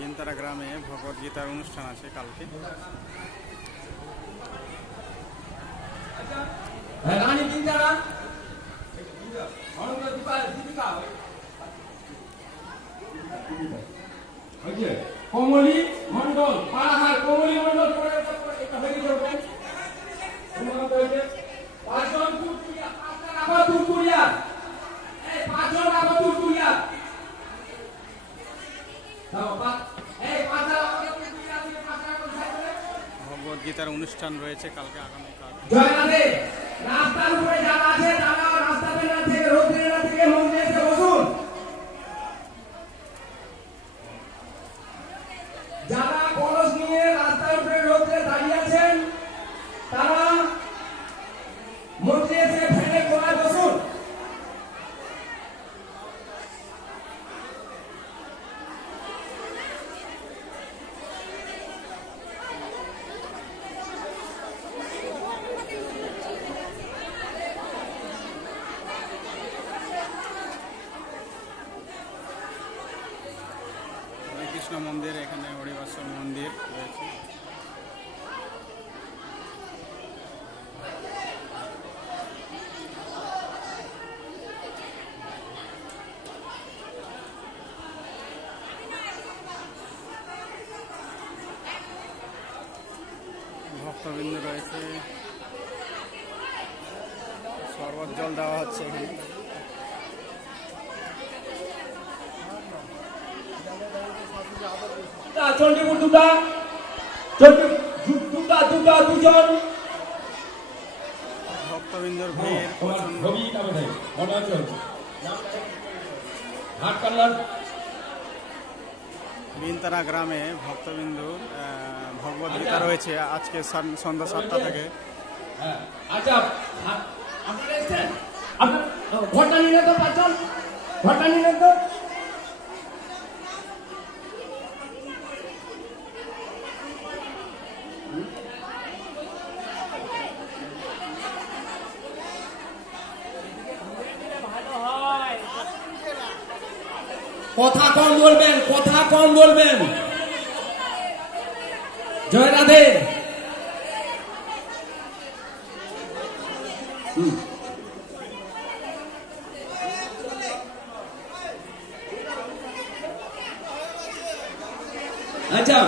বিনতারা গ্রামে ভগবত গীতার অনুষ্ঠান আছে কালকে। কমলি মন্ডল পাড়াহার কমলি মন্ডল ভগবত গীতার অনুষ্ঠান রয়েছে কালকে আগামীকাল। রাস্তার উপরে যারা আছে তারা রাস্তা বেলা থেকে রোদ্রেলা থেকে মন্দিরে এসে বসুন। যারা কলস নিয়ে রাস্তার উপরে রোদ্রে দাঁড়িয়ে আছেন তারা মন্দিরে এসে ফ্যানের গোড়ায় বসুন। কৃষ্ণ মন্দির, এখানে হরিবাসর মন্দির রয়েছে। ভক্তবৃন্দ রয়েছে, শরবত জল দেওয়া হচ্ছে এখানে। চণ্ডীপুর দুজন ভক্তবৃন্দর ভিড় প্রচন্ড। বিনতারা গ্রামে ভক্তবিন্দু ভগবত গীতা রয়েছে আজকে সন্ধ্যা 7টা থেকে। আচ্ছা, আপনারা এসেছেন? ঘরটা নিয়ে তো পাঁচজন, ঘরটা নিয়ে তো। কথা কম বলবেন, কথা কম বলবেন। জয় রাধে। আচ্ছা,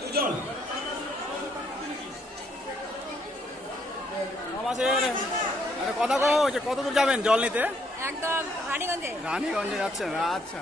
দুজন কথা কো যে কত দূর যাবেন জল নিতে? একদম রানীগঞ্জে। রানীগঞ্জে যাচ্ছেন? আচ্ছা।